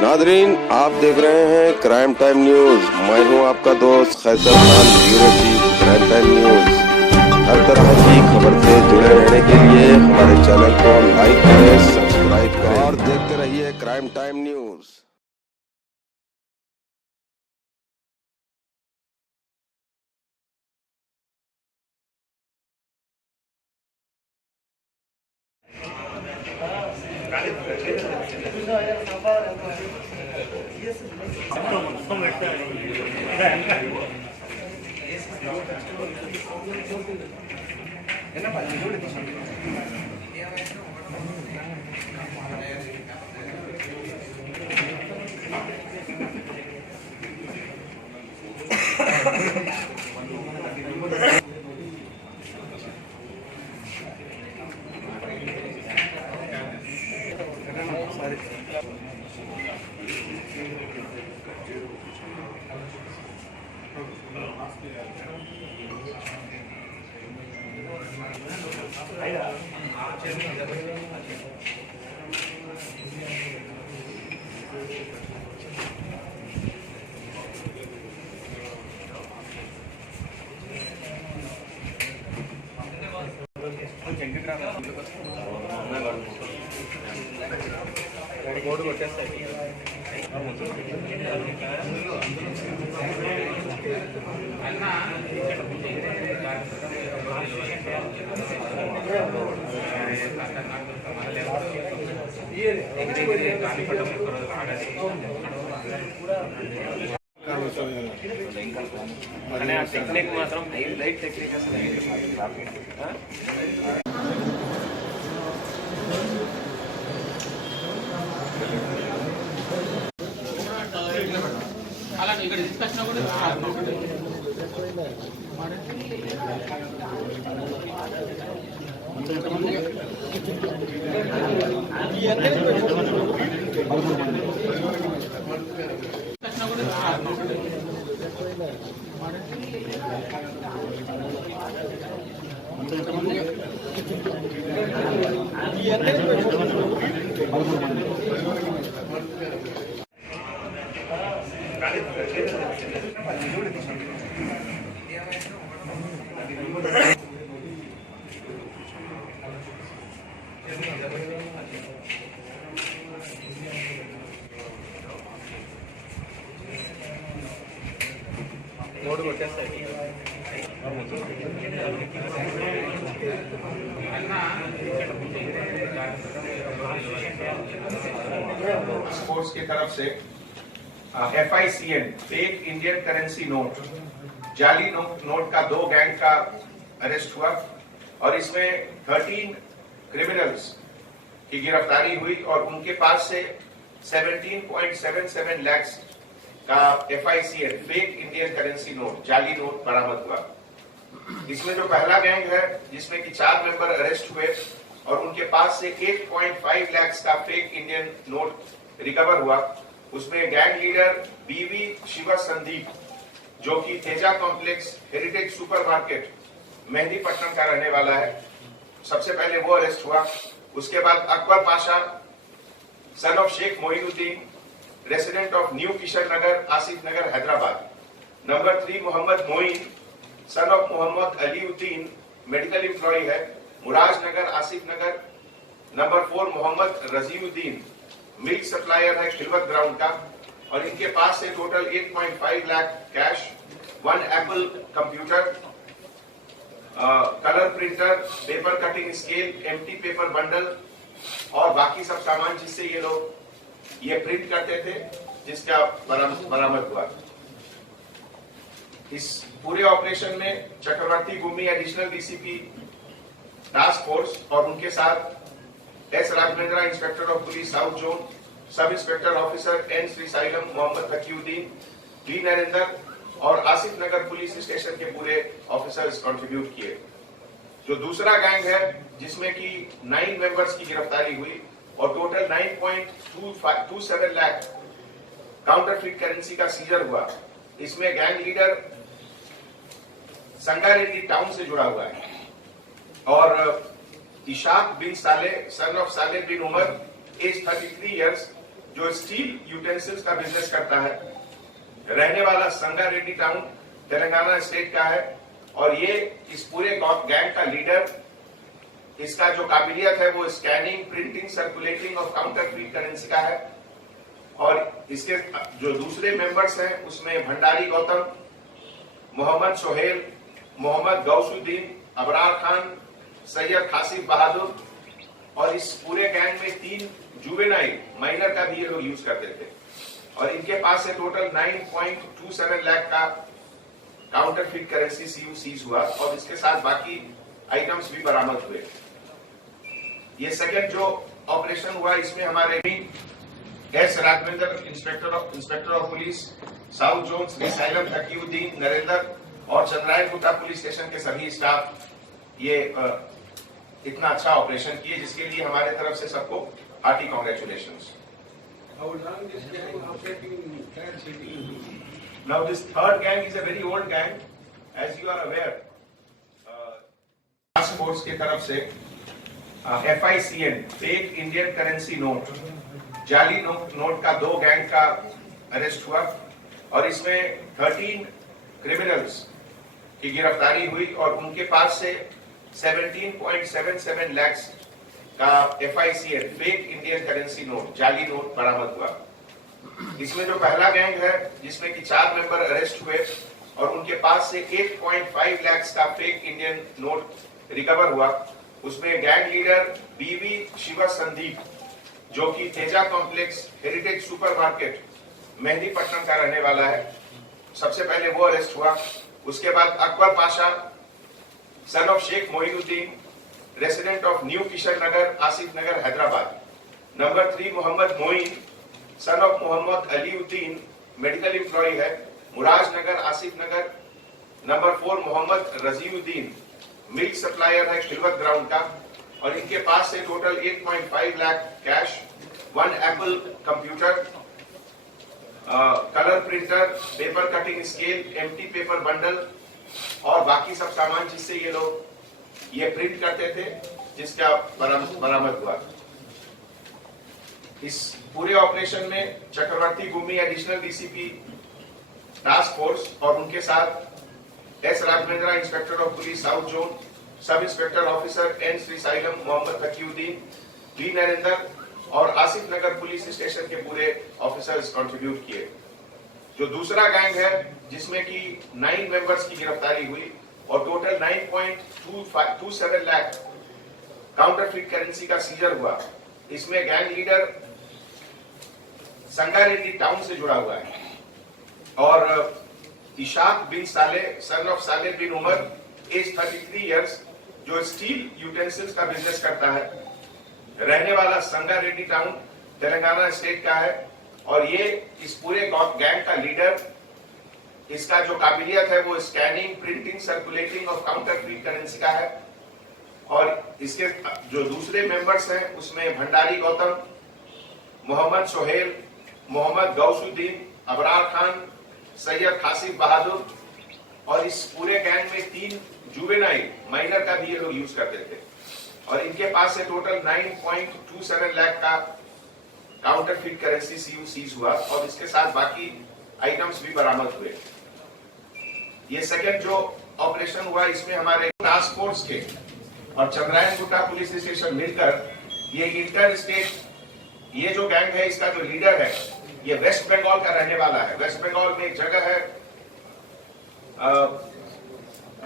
Nadreen, आप देख रहे हैं क्राइम टाइम न्यूज। मैं हूं आपका दोस्त Qaiser Khan, bureau chief crime time news. हर तरह की खबर से जुड़े रहने के लिए हमारे चैनल को लाइक करें, सब्सक्राइब करें और देखते रहिए क्राइम टाइम न्यूज। టెక్నిక్ మాత్రం లైట్ టెక్నిక్ అసలు అలా ఇక్కడ తీసుకొచ్చినా కూడా स्पोर्ट्स की तरफ से FICN fake Indian currency note, जाली नोट का 2 गैंग का अरेस्ट हुआ और इसमें 13 क्रिमिनल्स की गिरफ्तारी हुई और उनके पास से 17.77 लाख का FICN fake Indian currency note, जाली नोट बरामद हुआ। इसमें जो पहला गैंग है जिसमें कि 4 मेंबर अरेस्ट हुए और उनके पास से 8.5 लाख का फेक इंडियन नोट रिकवर हुआ। उसमें gang leader BV Shiva Sandeep, जो कि Teja complex heritage supermarket Mehdipatnam का रहने वाला है, सबसे पहले वो अरेस्ट हुआ। उसके बाद Akbar Pasha son of Sheikh Moinuddin, resident of New Kishan Nagar, Asif Nagar, Hyderabad. Number 3 Mohammed Moin son of Mohammed Aliuddin, medical employ है, Muraj Nagar, Asif Nagar. Number 4 Mohammed Razeeuddin, milk supplier है, खिलवत ग्राउंड का, और इनके पास से total 8.5 lakh cash, 1 Apple computer, colour printer, paper cutting scale, empty paper bundle और बाकी सब सामान जिससे ये लोग ये प्रिंट करते थे, जिसका बरामद हुआ। इस पूरे ऑपरेशन में Chakravarthy Gummi additional DCP task force और उनके साथ S Rajmendra inspector of police south zone, sub inspector officer N Srisailam, Mohammed Taqiuddin, B Narendra और आसिफ नगर पुलिस स्टेशन के पूरे ऑफिसर्स कंट्रीब्यूट किए। जो दूसरा गैंग है जिसमें कि 9 मेंबर्स की गिरफ्तारी हुई और टोटल 9.27 लाख काउंटरफीट करेंसी का सीजर हुआ। इसमें गैंग लीडर संगारेड्डी टाउन से जुड़ा हुआ है और इशाक बिन साले सन ऑफ साले बिन उमर एज 33 इयर्स, जो स्टील यूटेंसिल्स का बिजनेस करता है, रहने वाला संगारेड्डी टाउन तेलंगाना स्टेट का है। और ये इस पूरे गैंग का लीडर, इसका जो काबिलियत है वो स्कैनिंग, प्रिंटिंग, सर्कुलेटिंग और काउंटरफीट करेंसी का है। और इसके जो दूसरे मेंबर्स हैं उसमें भंडारी गौतम, मोहम्मद सोहेल, मोहम्मद गौसुद्दीन, अबरार खान, सैयद खासिफ बहादुर। और इस पूरे गैंग में 3 जुवेनाइल माइनर का भी ये लोग यूज करते थे। और इनके पास से टोटल 9.27 लाख का काउंटरफीट करेंसी सीज हुआ और इसके साथ बाकी आइटम्स भी बरामद हुए। ये सेकंड जो ऑपरेशन हुआ इसमें हमारे S Raghavendra inspector of police south zone, Shri Sailam Taqiuddin, Narendra और चंद्रायन गुट्टा पुलिस स्टेशन के सभी स्टाफ ये इतना अच्छा ऑपरेशन किए, जिसके लिए हमारे तरफ से सबको hearty congratulations. Now this third gang is a very old gang, as you are aware. Task force की तरफ से FICN fake Indian currency note, जाली नोट का 2 गैंग का अरेस्ट हुआ और इसमें 13 क्रिमिनल्स की गिरफ्तारी हुई और उनके पास से 17.77 लाख का FICN fake Indian currency note, जाली नोट बरामद हुआ। इसमें जो पहला गैंग है जिसमें कि 4 मेंबर अरेस्ट हुए और उनके पास से 8.5 लाख का फेक इंडियन नोट रिकवर हुआ। उसमें गैंग लीडर बीवी शिवा संदीप, जो कि Teja complex heritage supermarket Mehdipatnam का रहने वाला है, सबसे पहले वो अरेस्ट हुआ। उसके बाद Akbar Pasha son of Sheikh Moinuddin, resident of New Kishan Nagar, Asif Nagar, Hyderabad. Number 3 Mohammed Moin son of Mohammed Aliuddin, medical employ है, Muraj Nagar, Asif Nagar. Number 4 Mohammed Razeeuddin, milk supplier है, खिलवत ग्राउंड का। और इनके पास से total 8.5 lakh cash, 1 Apple computer, colour printer, paper cutting scale, empty paper bundle और बाकी सब सामान जिससे ये लोग ये प्रिंट करते थे, जिसका बरामद हुआ। इस पूरे ऑपरेशन में Chakravarthy Gummi additional DCP task force और उनके साथ S Raghavendra inspector of police south zone, sub inspector officer N Srisailam, Mohammed Takiuddin, B Narendra और आसिफ नगर पुलिस स्टेशन के पूरे ऑफिसर्स कंट्रीब्यूट किए। जो दूसरा गैंग है जिसमें कि 9 मेंबर्स की गिरफ्तारी हुई और टोटल 9.27 लाख काउंटरफीट करेंसी का सीजर हुआ। इसमें गैंग लीडर संगारेड्डी टाउन से जुड़ा हुआ है और इशाक बिन साले सन ऑफ साले बिन उमर, एज 33 इयर्स, जो स्टील यूटेंसिल्स का बिजनेस करता है, रहने वाला संगारेड्डी टाउन तेलंगाना स्टेट का है। और ये इस पूरे गैंग का लीडर, इसका जो काबिलियत है वो स्कैनिंग, प्रिंटिंग, सर्कुलेटिंग और काउंटरफीट करेंसी का है। और इसके जो दूसरे मेंबर्स हैं उसमें भंडारी गौतम, मोहम्मद सोहेल, मोहम्मद गौसुद्दीन, अबरार खान, सैयद खासिफ बहादुर। और इस पूरे गैंग में 3 जुवेनाइल माइनर का भी ये लोग यूज करते थे। और इनके पास से टोटल 9.27 लाख का काउंटरफीट करेंसी सीज हुआ और इसके साथ बाकी आइटम्स भी बरामद हुए। ये सेकंड जो ऑपरेशन हुआ इसमें हमारे टास्क फोर्स के और चंद्रायन गुट्टा पुलिस स्टेशन मिलकर ये इंटर स्टेट, ये जो गैंग है इसका जो लीडर है ये वेस्ट बंगाल का रहने वाला है। वेस्ट बंगाल में एक जगह है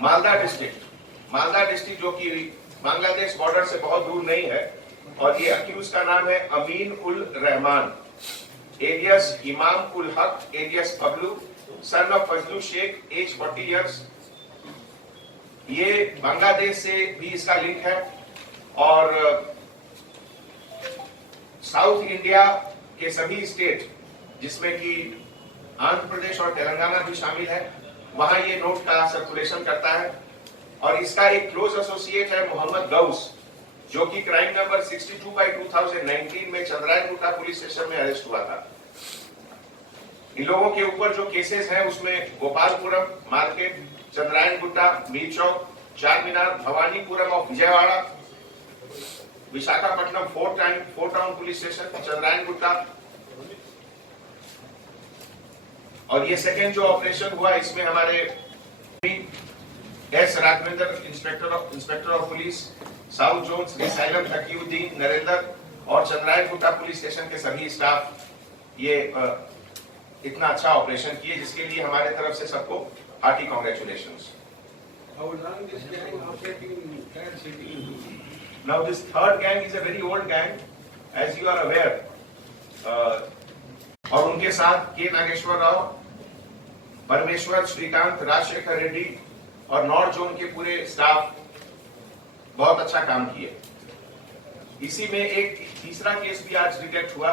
मालदा डिस्ट्रिक्ट जो कि बांग्लादेश बॉर्डर से बहुत दूर नहीं है। और ये अक्यूज का नाम है अमीन उल Rahman, alias Imam ul Haq, alias Bablu, son of Fazlu Sheikh, age 40 years. ये बांग्लादेश से भी इसका लिंक है और साउथ इंडिया के सभी स्टेट जिसमें कि आंध्र प्रदेश और तेलंगाना भी शामिल है, वहां ये नोट का सर्कुलेशन करता है। और इसका एक क्लोज एसोसिएट है मोहम्मद गौस, जो कि क्राइम नंबर 62/2019 में चंद्रायन गुट्टा पुलिस स्टेशन में अरेस्ट हुआ था। इन लोगों के ऊपर जो केसेस हैं उसमें Gopalpuram market, Chandrayan Gutta, Mir Chowk, Char Minar, Bhavanipuram of Vijayawada, Visakhapatnam fort town police station, Chandrayan Gutta, और ये सेकेंड जो ऑपरेशन हुआ इसमें हमारे S Raghavendra inspector of police south zone, Shri Sailam Taqiuddin Narendra और चंद्रायन गुट्टा पुलिस स्टेशन के सभी स्टाफ ये इतना अच्छा ऑपरेशन किए, जिसके लिए हमारे तरफ से सबको hearty congratulations. How long this gang operating in Third City? Now this third gang is a very old gang, as you are aware. और उनके साथ के नागेश्वर राव, परमेश्वर, श्रीकांत, राजशेखर रेड्डी और नॉर्थ जोन के पूरे स्टाफ बहुत अच्छा काम किए। इसी में एक तीसरा केस भी आज डिटेक्ट हुआ